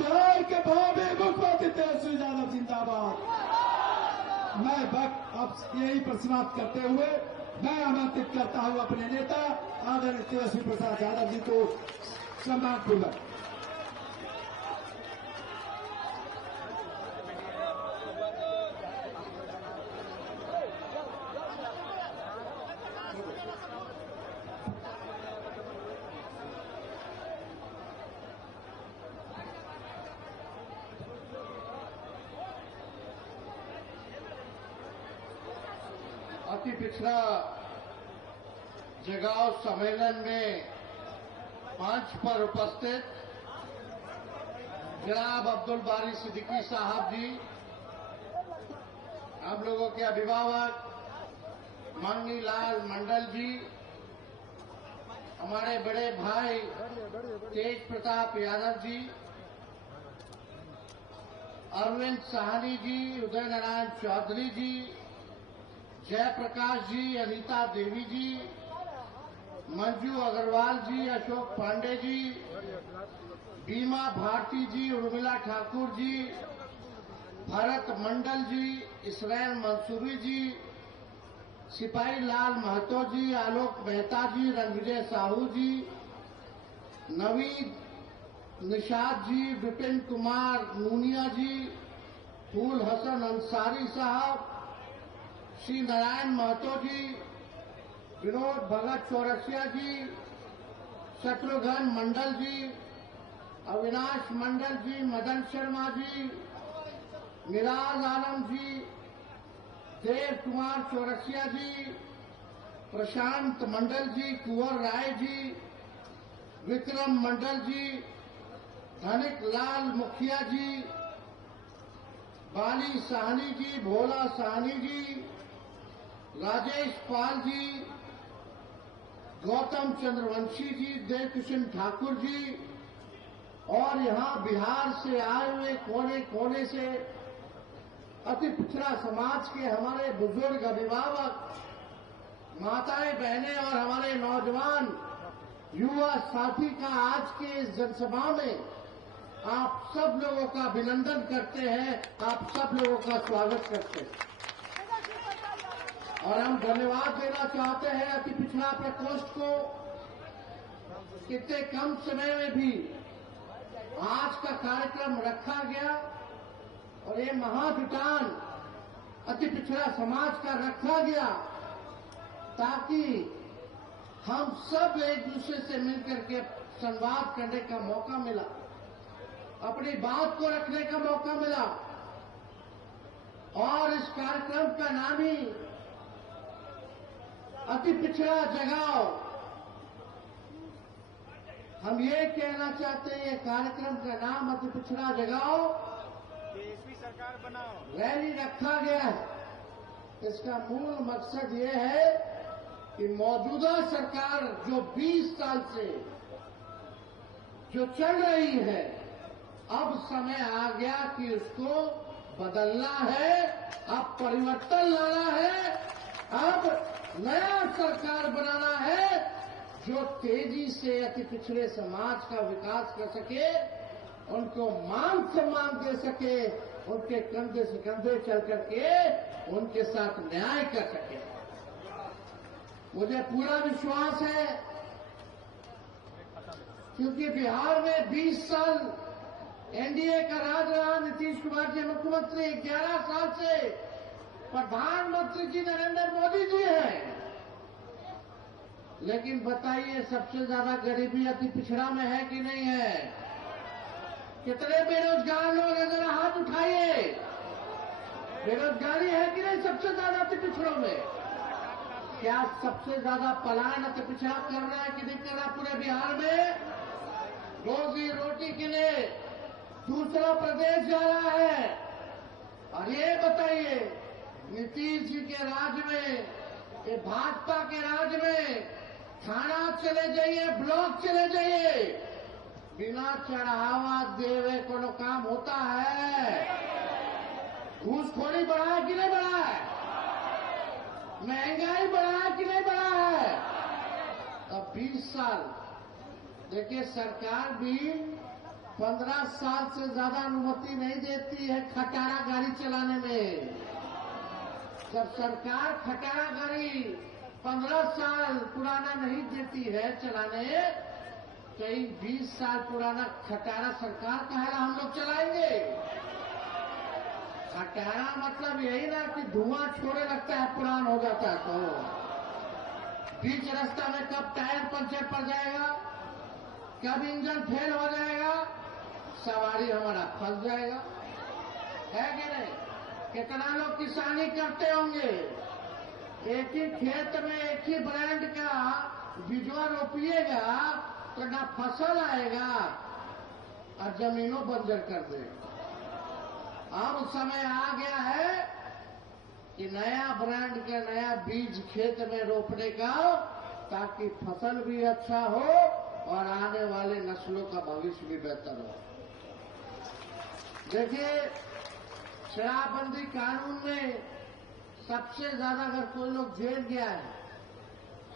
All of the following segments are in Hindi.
प्यार के भाव में मुख्यमंत्री तेजस्वी यादव जिंदाबाद। मैं वक्त अब यही पर समाप्त करते हुए मैं आमंत्रित करता हूं अपने नेता आदरणीय तेजस्वी प्रसाद यादव जी को सम्मानपूर्वक। अति पिछड़ा जगाओ सम्मेलन में मंच पर उपस्थित जनाब अब्दुल बारी सिद्दीकी साहब जी, हम लोगों के अभिभावक मंगनी लाल मंडल जी, हमारे बड़े भाई तेज प्रताप यादव जी, अरविंद साहनी जी, उदय नारायण चौधरी जी, जयप्रकाश जी, अनीता देवी जी, मंजू अग्रवाल जी, अशोक पांडे जी, बीमा भारती जी, उर्मिला ठाकुर जी, भरत मंडल जी, इसराइल मंसूरी जी, सिपाही लाल महतो जी, आलोक मेहता जी, रणविजय साहू जी, नवीद निषाद जी, विपिन कुमार नूनिया जी, फूल हसन अंसारी साहब, श्री नारायण महतो जी, विनोद भगत चौरसिया जी, शत्रुघ्न मंडल जी, अविनाश मंडल जी, मदन शर्मा जी, मिराज आलम जी, देव कुमार चौरसिया जी, प्रशांत मंडल जी, कुंवर राय जी, विक्रम मंडल जी, धनिक लाल मुखिया जी, बाली साहनी जी, भोला साहनी जी, राजेश पाल जी, गौतम चंद्रवंशी जी, देवकिशन ठाकुर जी, और यहां बिहार से आए हुए कोने कोने से अति पिछड़ा समाज के हमारे बुजुर्ग अभिभावक, माताएं बहनें और हमारे नौजवान युवा साथी का आज के इस जनसभा में आप सब लोगों का अभिनंदन करते हैं, आप सब लोगों का स्वागत करते हैं और हम धन्यवाद देना चाहते हैं अति पिछड़ा प्रकोष्ठ को। कितने कम समय में भी आज का कार्यक्रम रखा गया और ये महाजुटान अति पिछड़ा समाज का रखा गया ताकि हम सब एक दूसरे से मिलकर के संवाद करने का मौका मिला, अपनी बात को रखने का मौका मिला। और इस कार्यक्रम का नाम ही अति पिछड़ा जगाओ। हम ये कहना चाहते हैं, ये कार्यक्रम का नाम अति पिछड़ा जगाओ, तेजस्वी सरकार बनाओ रैली रखा गया है। इसका मूल मकसद ये है कि मौजूदा सरकार जो 20 साल से जो चल रही है, अब समय आ गया कि उसको बदलना है, अब परिवर्तन लाना है, अब नया सरकार बनाना है जो तेजी से अति पिछड़े समाज का विकास कर सके, उनको मान सम्मान दे सके, उनके कंधे से कंधे चल करके उनके साथ न्याय कर सके। मुझे पूरा विश्वास है क्योंकि बिहार में 20 साल एनडीए का राज रहा, नीतीश कुमार जी मुख्यमंत्री, 11 साल से प्रधानमंत्री जी नरेंद्र मोदी जी हैं। लेकिन बताइए सबसे ज्यादा गरीबी अति पिछड़ा में है कि नहीं है? कितने बेरोजगार लोग हैं, जरा हाथ उठाइए। बेरोजगारी है कि नहीं सबसे ज्यादा अति पिछड़ों में? क्या सबसे ज्यादा पलायन अति पिछड़ा कर रहा है कि नहीं कर रहा पूरे बिहार में? रोजी रोटी के लिए दूसरा प्रदेश जा रहा है। और ये बताइए, नीतीश जी के राज में, ये भाजपा के राज में थाना चले जाइए, ब्लॉक चले जाइए, बिना चढ़ावा देवे कोनो काम होता है? घूसखोरी बढ़ा है कि नहीं बढ़ा है? महंगाई बढ़ा है कि नहीं बढ़ा है? अब 20 साल देखिए, सरकार भी 15 साल से ज्यादा अनुमति नहीं देती है खटारा गाड़ी चलाने में। जब सरकार खटारा गाड़ी 15 साल पुराना नहीं देती है चलाने, कई 20 साल पुराना खटारा सरकार कहेगा हम लोग चलाएंगे। खटारा मतलब यही ना कि धुआं छोड़ने लगता है, पुरान हो जाता है तो बीच रास्ता में कब टायर पंचर पड़ जाएगा, कब इंजन फेल हो जाएगा, सवारी हमारा फंस जाएगा, है कि नहीं? कितना लोग किसानी करते होंगे, एक ही खेत में एक ही ब्रांड का बीजवा रोपिएगा तो ना फसल आएगा और जमीनों बंजर कर देगा। अब समय आ गया है कि नया ब्रांड का नया बीज खेत में रोपने का, ताकि फसल भी अच्छा हो और आने वाले नस्लों का भविष्य भी बेहतर हो। देखिए, शराबबंदी कानून में सबसे ज्यादा अगर कोई लोग जेल गया है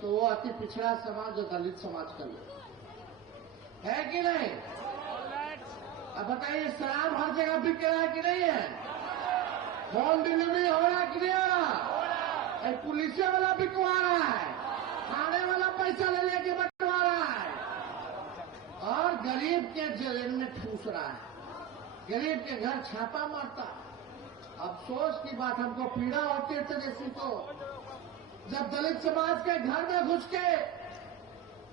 तो वो अति पिछड़ा समाज और दलित समाज का लोग है कि नहीं? अब बताइए, शराब हर जगह बिक रहा है कि नहीं है? होम डिलीवरी हो रहा है कि नहीं हो रहा? पुलिस वाला बिकवा रहा है, थाने वाला पैसा ले लेके बंटवा रहा है और गरीब के जेल में ठूस रहा है, गरीब के घर छापा मारता है। अफसोस की बात, हमको पीड़ा होती है तेजस्वी को, जब दलित समाज के घर में घुस के,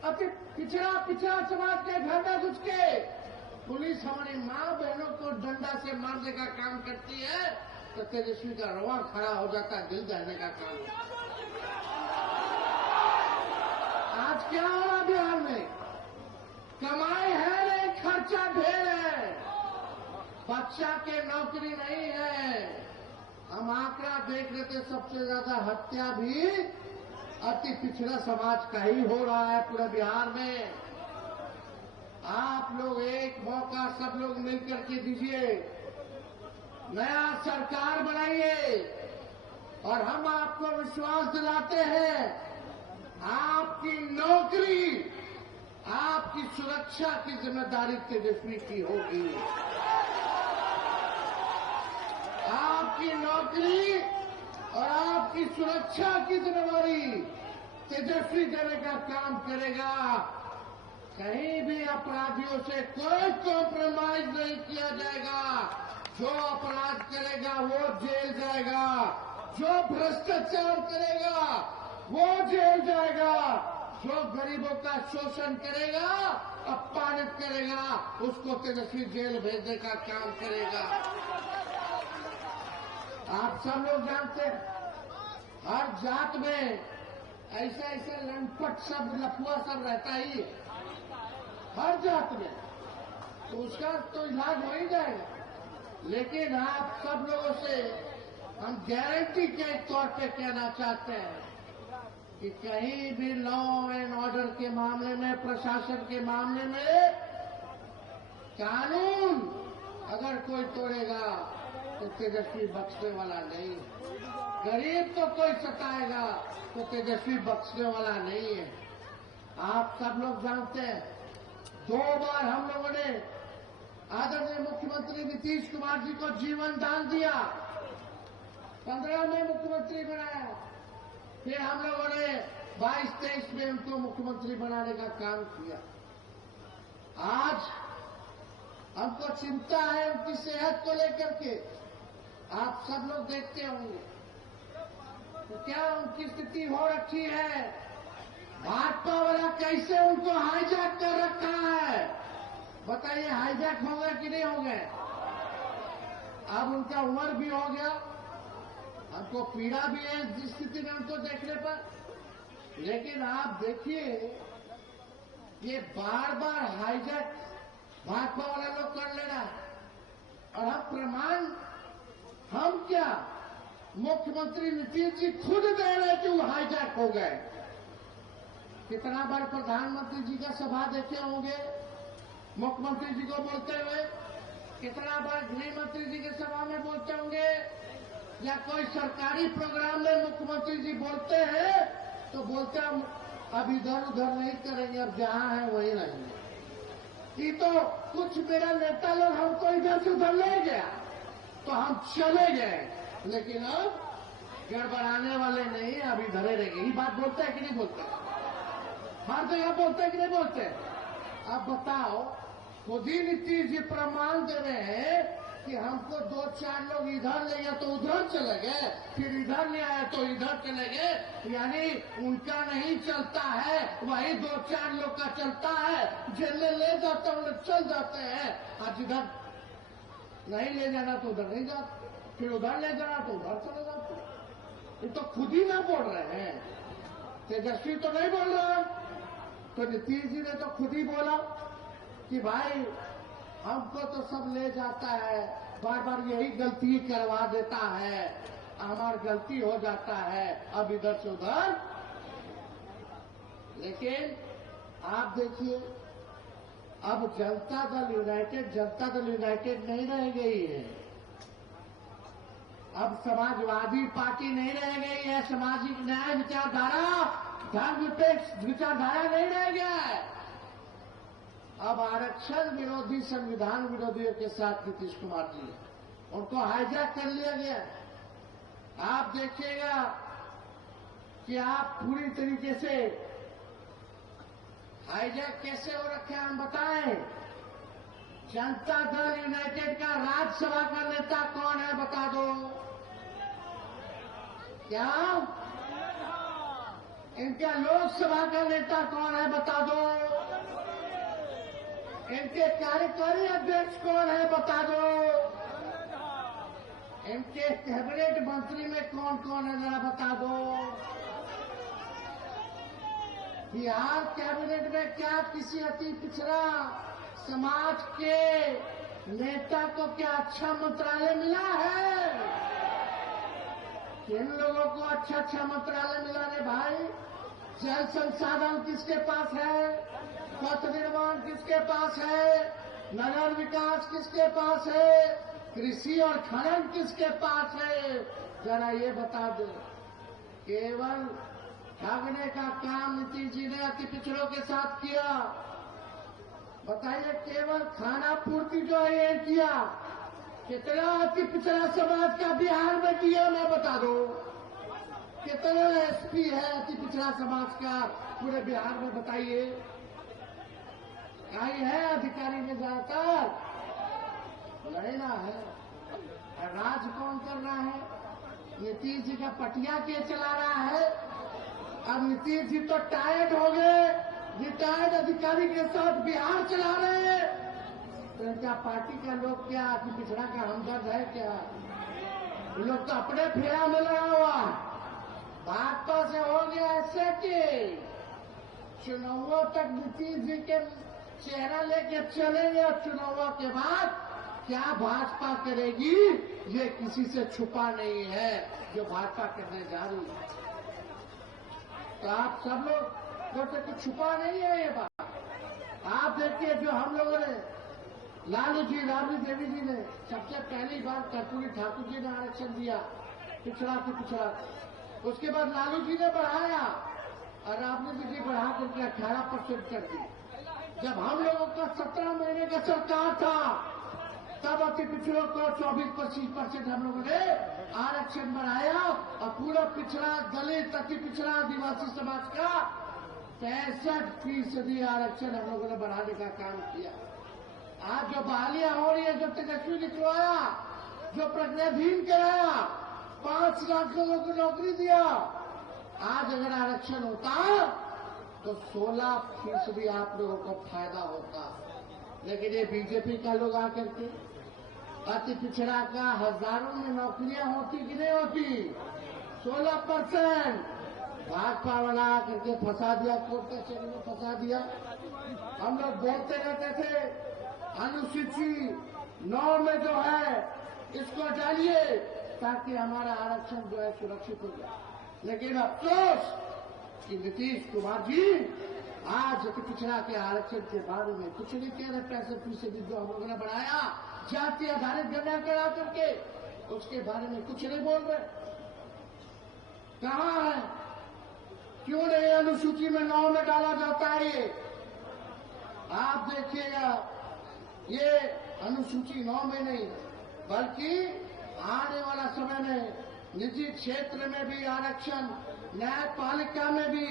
अति पिछड़ा समाज के घर में घुस के पुलिस हमारी माँ बहनों को डंडा से मारने का काम करती है तो तेजस्वी का रवा खड़ा हो जाता है, दिल दहने का काम। आज क्या हो रहा बिहार में? कमाई है नहीं, खर्चा ढेर है, बच्चा के नौकरी नहीं है। हम आंकड़ा देख रहे थे, सबसे ज्यादा हत्या भी अति पिछड़ा समाज का ही हो रहा है पूरे बिहार में। आप लोग एक मौका सब लोग मिलकर के दीजिए, नया सरकार बनाइए और हम आपको विश्वास दिलाते हैं आपकी नौकरी, आपकी सुरक्षा की जिम्मेदारी तेजस्वी की होगी। आपकी नौकरी और आपकी सुरक्षा की जिम्मेदारी तेजस्वी देने का काम करेगा। कहीं भी अपराधियों से कोई कॉम्प्रोमाइज नहीं किया जाएगा। जो अपराध करेगा वो जेल जाएगा, जो भ्रष्टाचार करेगा वो जेल जाएगा, जो गरीबों का शोषण करेगा, अपमानित करेगा, उसको तेजस्वी जेल भेजने का काम करेगा। आप सब लोग जानते हैं, हर जात में ऐसा ऐसा लंपट सब लफुआ सब रहता ही है, हर जात में, तो उसका तो इलाज हो ही जाएगा। लेकिन आप सब लोगों से हम गारंटी के तौर पे कहना चाहते हैं कि कहीं भी लॉ एंड ऑर्डर के मामले में, प्रशासन के मामले में कानून अगर कोई तोड़ेगा तो तेजस्वी बख्शने वाला नहीं। गरीब को कोई सताएगा तो तेजस्वी बख्शने वाला नहीं है। आप सब लोग जानते हैं, 2 बार हम लोगों ने आदरणीय मुख्यमंत्री नीतीश कुमार जी को जीवन दान दिया, 15 में मुख्यमंत्री बनाया, फिर हम लोगों ने 22-23 में उनको मुख्यमंत्री बनाने का काम किया। आज हमको चिंता है उनकी सेहत को लेकर के। आप सब लोग देखते होंगे तो क्या उनकी स्थिति हो रखी है, भाजपा वाला कैसे उनको हाईजैक कर रखा है। बताइए, हाईजैक हो गए कि नहीं हो गए? अब उनका उम्र भी हो गया, हमको पीड़ा भी है जिस स्थिति में उनको देखने पर। लेकिन आप देखिए, ये बार बार हाईजैक भाजपा वाला लोग कर ले रहा है और हम प्रमाण, हम क्या, मुख्यमंत्री नीतीश जी खुद दे रहे कि वो हाईजैक हो गए। कितना बार प्रधानमंत्री जी का सभा देखे होंगे मुख्यमंत्री जी को बोलते हुए, कितना बार गृह मंत्री जी के सभा में बोलते होंगे, या कोई सरकारी प्रोग्राम में मुख्यमंत्री जी बोलते हैं तो बोलते हम अब इधर उधर नहीं करेंगे, अब जहां है वहीं रहेंगे। ये तो कुछ मेरा नेता लोग हमको इधर से उधर ले गया तो हम चले गए, लेकिन अब गड़बड़ाने वाले नहीं, अभी धरे रह गए। ये बात बोलते हैं कि नहीं बोलते? हर जगह बोलते हैं कि नहीं बोलते? अब बताओ, खुद ही नीतीश जी प्रमाण दे रहे हैं कि हमको 2-4 लोग इधर ले गया तो उधर चले गए, फिर इधर ले आया तो इधर चले गए। यानी उनका नहीं चलता है, वही 2-4 लोग का चलता है। जिन्हें ले जाते हैं उन्हें चल जाते हैं, और जिधर नहीं ले जाना तो उधर नहीं जाते, फिर उधर ले जाना तो उधर चले जाते। ये तो खुद ही ना बोल रहे हैं, तेजस्वी तो नहीं बोल रहा। तो नीतीश जी ने तो खुद ही बोला कि भाई हमको तो सब ले जाता है, बार बार यही गलती करवा देता है, हमारी गलती हो जाता है, अब इधर से उधर। लेकिन आप देखिए, अब जनता दल यूनाइटेड नहीं रह गई है। अब समाजवादी पार्टी नहीं रह गई है, सामाजिक न्याय विचारधारा, धर्मनिरपेक्ष विचारधारा नहीं रह गया है। अब आरक्षण विरोधी, संविधान विरोधियों के साथ नीतीश कुमार जी उनको हाईजैक कर लिया गया। आप देखिएगा कि आप पूरी तरीके से हाईजैक कैसे हो रखे हैं, हम बताएं। जनता दल यूनाइटेड का राज्यसभा का नेता कौन है बता दो? क्या इनका लोकसभा का नेता कौन है बता दो? इनके कार्यकारी अध्यक्ष कौन है बता दो? इनके कैबिनेट मंत्री में कौन कौन है जरा बता दो? बिहार कैबिनेट में क्या किसी अति पिछड़ा समाज के नेता को क्या अच्छा मंत्रालय मिला है? किन लोगों को अच्छा मंत्रालय मिला रे भाई? जल संसाधन किसके पास है? पथ निर्माण किसके पास है? नगर विकास किसके पास है? कृषि और खनन किसके पास है? जरा ये बता दो। केवल ठगने का काम नीतीश जी ने अति पिछड़ों के साथ किया। बताइए, केवल खाना पूर्ति जो है ये किया, कितना अति पिछड़ा समाज का बिहार में किया मैं बता दो। कितना एसपी है अति पिछड़ा समाज का पूरे बिहार में बताइए? कहीं है अधिकारी में ज्यादातर? नहीं ना है। राज कौन कर रहा है? नीतीश जी का पटिया के चला रहा है। अब नीतीश जी तो टायर्ड हो गए, रिटायर्ड अधिकारी के साथ बिहार चला रहे हैं। तो क्या पार्टी का लोग क्या अति पिछड़ा का हमदर्द है क्या? लोग तो अपने फेरा में लगा हुआ। भाजपा से हो गया सेटिंग, चुनावों तक नीतीश जी के चेहरा लेके चलेंगे और चुनावों के बाद क्या भाजपा करेगी ये किसी से छुपा नहीं है जो भाजपा करने जा रही है। तो आप सब लोग बोलते कि छुपा नहीं है ये बात। आप देखिए, जो हम लोगों ने लालू जी, राबड़ी देवी जी ने सबसे पहली बार कर्पूरी ठाकुर जी ने आरक्षण दिया, पिछड़ा से पिछड़ा। उसके बाद लालू जी ने बढ़ाया और राबड़ी जी बढ़ा करके 18% कर दी। जब हम लोगों का 17 महीने का सरकार था तब अति पिछड़ों को 24-25% हम लोगों ने आरक्षण बढ़ाया और पूरा पिछड़ा दलित, अति पिछड़ा आदिवासी समाज का 65% आरक्षण हम लोगों ने बढ़ाने का काम किया। आज जो बहालियां हो रही है, जो तेजस्वी निकलवाया, जो प्रज्ञाधीन कराया, 5 लाख लोगों को नौकरी दिया, आज अगर आरक्षण होता तो 16% आप लोगों को फायदा होता। लेकिन ये बीजेपी का लोग आकर के अति पिछड़ा का हजारों में नौकरियां होती कि नहीं होती? 16% भाजपा वाला आकर के फंसा दिया, कोर्ट कचहरी में फंसा दिया। हम लोग बोलते रहते थे अनुसूची 9 में जो है इसको डालिए ताकि हमारा आरक्षण जो है सुरक्षित हो जाए। लेकिन अफसोस कि नीतीश कुमार जी आज अति पिछड़ा के आरक्षण के बारे में कुछ नहीं कह रहे। 65% जो हम लोगों ने बढ़ाया जाति आधारित गणना करा करके, उसके बारे में कुछ नहीं बोल रहे। कहां है? क्यों नहीं अनुसूची में 9 में डाला जाता है? ये आप देखिएगा ये अनुसूची 9 में नहीं, बल्कि आने वाला समय में निजी क्षेत्र में भी आरक्षण, न्यायपालिका में भी,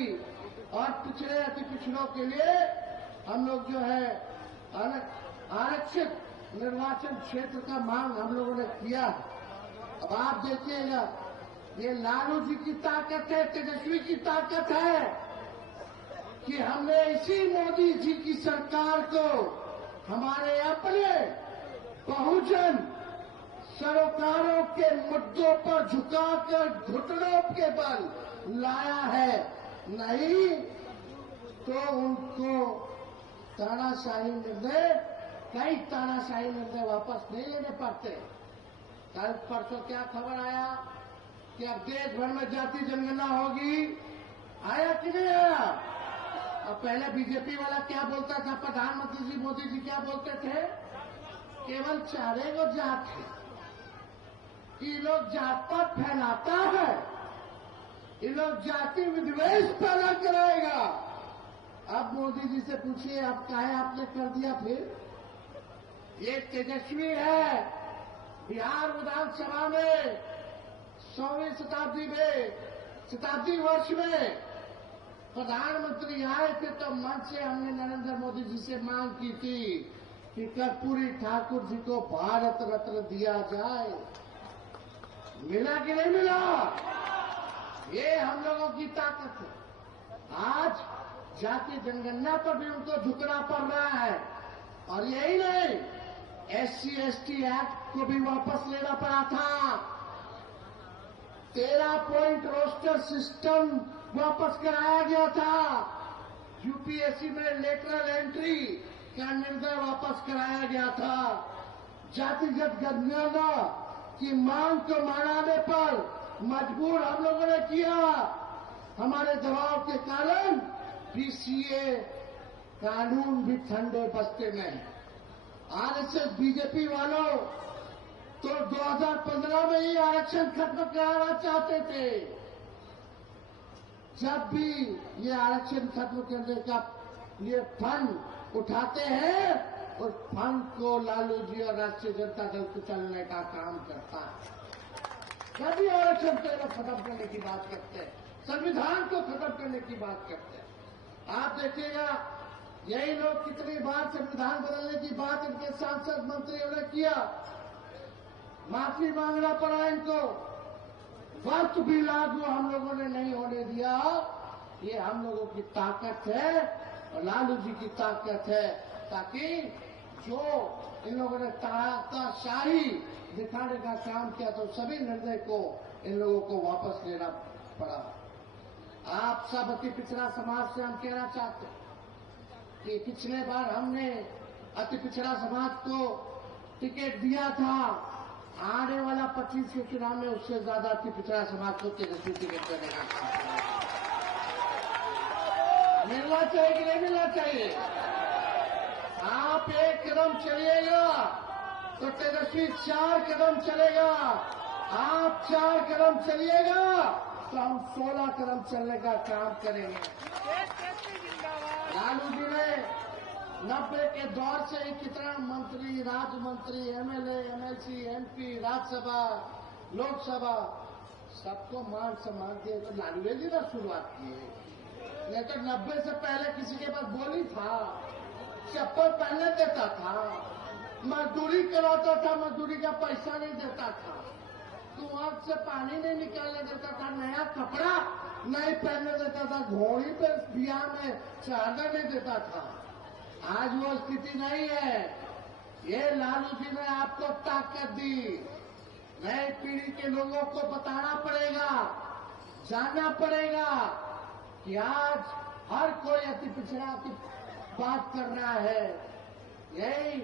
और पिछड़े अति पिछड़ों के लिए हम लोग जो है आरक्षित निर्वाचन क्षेत्र का मांग हम लोगों ने किया। अब आप देखिएगा, ये लालू जी की ताकत है, तेजस्वी की ताकत है कि हमने इसी मोदी जी की सरकार को हमारे अपने बहुजन सरोकारों के मुद्दों पर झुकाकर घुटनों के बल लाया है। नहीं तो उनको तानाशाही निर्णय, कई तानाशाही निर्णय वापस नहीं लेने पड़ते। कल परसों क्या खबर आया कि अब देश भर में जाति जनगणना होगी, आया कि नहीं आया? अब पहले बीजेपी वाला क्या बोलता था, प्रधानमंत्री जी मोदी जी क्या बोलते थे, केवल चारे को जात है, ये लोग जात पात फैलाता है, ये लोग जाति विद्वेष पैदा कराएगा। अब मोदी जी से पूछिए, अब काहे आपने कर दिया? फिर ये तेजस्वी है, बिहार विधानसभा में 100वीं शताब्दी वर्ष में प्रधानमंत्री आए थे तो मंच से हमने नरेंद्र मोदी जी से मांग की थी कि कर्पूरी ठाकुर जी को भारत रत्न दिया जाए। मिला कि नहीं मिला? ये हम लोगों की ताकत है। आज जाति जनगणना पर भी उनको झुकना पड़ रहा है, और यही नहीं, SC/ST एक्ट को भी वापस लेना पड़ा था। 13 पॉइंट रोस्टर सिस्टम वापस कराया गया था। यूपीएससी में लेटरल एंट्री का निर्णय वापस कराया गया था। जातिगत जनगणना की मांग को मनाने पर मजबूर हम लोगों ने किया। हमारे दबाव के कारण PCA कानून भी ठंडे बस्ते में है। आरएसएस बीजेपी वालों तो 2015 में ही आरक्षण खत्म कराना चाहते थे। जब भी ये आरक्षण खत्म करने का ये फंड उठाते हैं, उस फंड को लालू जी और राष्ट्रीय जनता दल कुचलने का काम करता है। जब भी आरक्षण खत्म करने की बात करते हैं, संविधान को खत्म करने की बात करते हैं। आप देखिएगा, यही लोग कितनी बार संविधान बदलने की बात इनके सांसद मंत्रियों ने किया, माफी मांगना पड़ा इनको, वक्त भी लागू हम लोगों ने नहीं होने दिया। ये हम लोगों की ताकत है और लालू जी की ताकत है, ताकि जो इन लोगों ने तानाशाही दिखाने का काम किया तो सभी निर्णय को इन लोगों को वापस लेना पड़ा। आप सब अति पिछड़ा समाज से हम कहना चाहते हैं कि पिछले बार हमने अति पिछड़ा समाज को टिकट दिया था, आने वाला 25 के चुनाव में उससे ज्यादा अति पिछड़ा समाज को तेजस्वी टिकट देने का काम करेगा। मिलना चाहिए कि नहीं मिलना चाहिए? आप एक कदम चलिएगा तो तेजस्वी 4 कदम चलेगा, आप 4 कदम चलिएगा तो हम 16 कदम चलने का काम करेंगे। लालू जी ने 90 के दौर से ही कितना मंत्री, राज्य मंत्री, MLA, MLC, MP, Rajya Sabha, Lok Sabha, सबको मान सम्मान दिए तो लालू जी ने शुरुआत की है। नहीं तो 90 से पहले किसी के पास बोली था, चप्पल पहनने देता था, मजदूरी कराता था, मजदूरी का पैसा नहीं देता था, कुआं से पानी नहीं निकालने देता था, नया कपड़ा नहीं पहनने देता था, घोड़ी पे बियाह में चढ़ने नहीं देता था। आज वो स्थिति नहीं है। ये लालू जी ने आपको ताकत दी। नई पीढ़ी के लोगों को बताना पड़ेगा, जानना पड़ेगा कि आज हर कोई अति पिछड़ा की बात कर रहा है। यही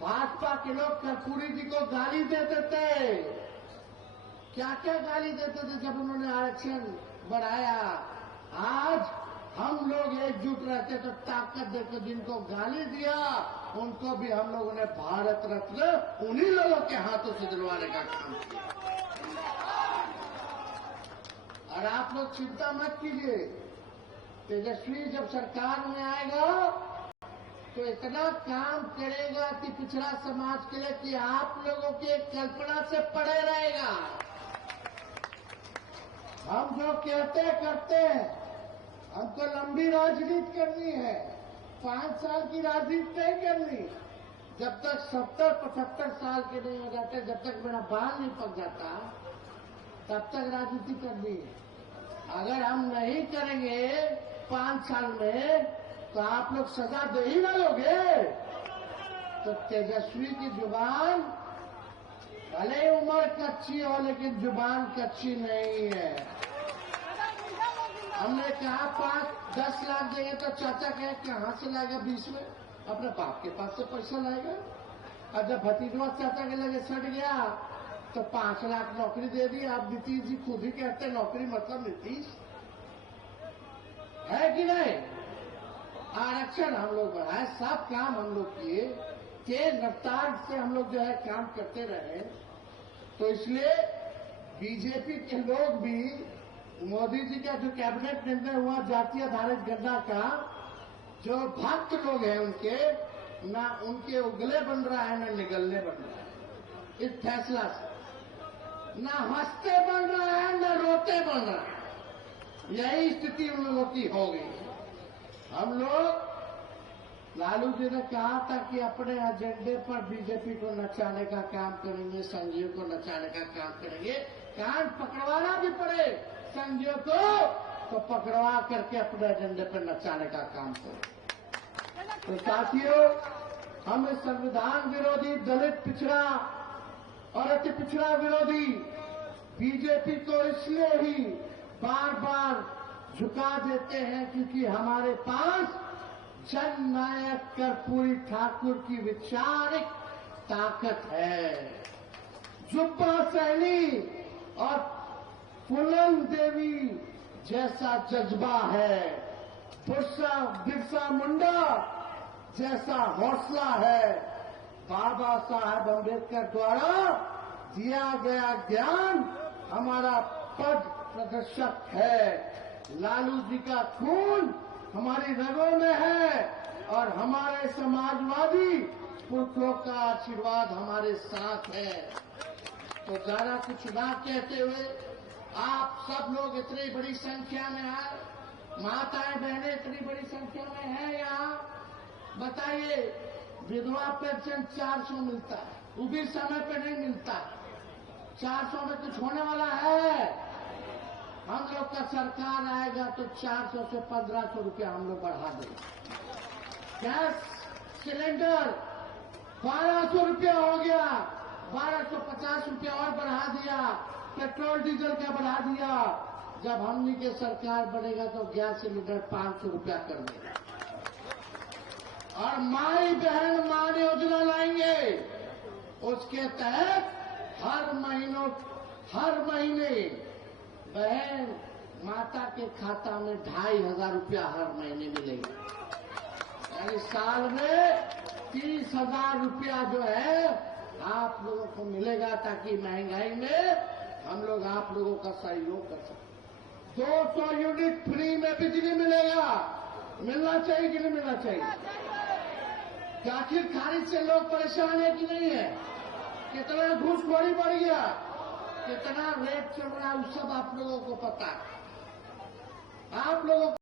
भाजपा के लोग कर्पूरी जी को गाली देते थे, क्या क्या गाली देते थे जब उन्होंने आरक्षण बढ़ाया। आज हम लोग एकजुट रहते तो ताकत देकर जिनको गाली दिया उनको भी हम लोगों ने भारत रत्न उन्हीं लोगों के हाथों से दिलवाने का काम किया। और आप लोग चिंता मत कीजिए, तेजस्वी जब सरकार में आएगा तो इतना काम करेगा कि पिछड़ा समाज के लिए कि आप लोगों की कल्पना से परे रहेगा। हम जो कहते करते हैं, हमको लंबी राजनीति करनी है, 5 साल की राजनीति नहीं करनी। जब तक 70-75 साल के नहीं हो जाते, जब तक मेरा बाल नहीं पक जाता, तब तक राजनीति करनी है। अगर हम नहीं करेंगे 5 साल में, तो आप लोग सजा दे ही ना लोगे। तो तेजस्वी की जुबान भले उम्र कच्ची हो, लेकिन जुबान कच्ची नहीं है। हमने कहा 5-10 लाख देंगे, तो चाचा कहे कहां से लाएगा 20 में? अपने बाप के पास से पैसा लाएगा। और जब भतीजवा चाचा के लगे सट गया, तो 5 लाख नौकरी दे दी। आप नीतीश जी खुद ही कहते नौकरी मतलब नीतीश है कि नहीं? आरक्षण हम लोग बढ़ाए, सब काम हम लोग किए, तेज रफ्तार से हम लोग जो है काम करते रहे। तो इसलिए बीजेपी के लोग भी, मोदी जी का जो कैबिनेट निर्णय हुआ जातीय आधारित गणना का, जो भक्त लोग हैं उनके, ना उनके उगले बन रहा है ना निगलने बन रहा है। इस फैसला से ना हंसते बन रहा है ना रोते बन रहा है। यही स्थिति उन लोगों की हो गई। हम लोग, लालू जी ने कहा था कि अपने एजेंडे पर बीजेपी को नचाने का काम करेंगे, संघियों को नचाने का काम करेंगे। कान पकड़वाना भी पड़े संघियों को, तो पकड़वा करके अपने एजेंडे पर नचाने का काम करें। तो साथियों, हम इस संविधान विरोधी, दलित पिछड़ा और अति पिछड़ा विरोधी बीजेपी को इसलिए ही बार बार झुका देते हैं क्योंकि हमारे पास जननायक कर्पूरी ठाकुर की वैचारिक ताकत है। जुब्बा सहनी और फूलन देवी जैसा जज्बा है, बिरसा मुंडा जैसा हौसला है। बाबा साहब अम्बेडकर द्वारा दिया गया ज्ञान हमारा पद प्रदर्शक है। लालू जी का खून हमारी रगों में है और हमारे समाजवादी पुरखों का आशीर्वाद हमारे साथ है। तो ज्यादा कुछ ना कहते हुए, आप सब लोग इतनी बड़ी संख्या में आए, माताएं बहनें इतनी बड़ी संख्या में हैं यहाँ। बताइए, विधवा पेंशन 400 मिलता है, वो भी समय पे नहीं मिलता। 400 में कुछ होने वाला है? हम लोग का सरकार आएगा तो 400 से 1500 रुपया हम लोग बढ़ा देंगे। गैस सिलेंडर 1200 रुपया हो गया, 1250 रुपया और बढ़ा दिया। पेट्रोल डीजल का बढ़ा दिया। जब हमनी के सरकार बनेगा तो गैस सिलेंडर 500 रुपया कर देगा। और माई बहन मान योजना लाएंगे, उसके तहत हर महीने बहन माता के खाता में 2500 रुपया हर महीने मिलेगा। यानी साल में 30,000 रुपया जो है आप लोगों को मिलेगा, ताकि महंगाई में हम लोग आप लोगों का सहयोग कर सकें। 200 यूनिट फ्री में बिजली मिलेगा। मिलना चाहिए कि नहीं मिलना चाहिए? आखिर खारिज से लोग परेशान है कि नहीं है? कितना घूसखोरी बढ़ गया, कितना रेट चल रहा है, उस सब आप लोगों को पता है। आप लोगों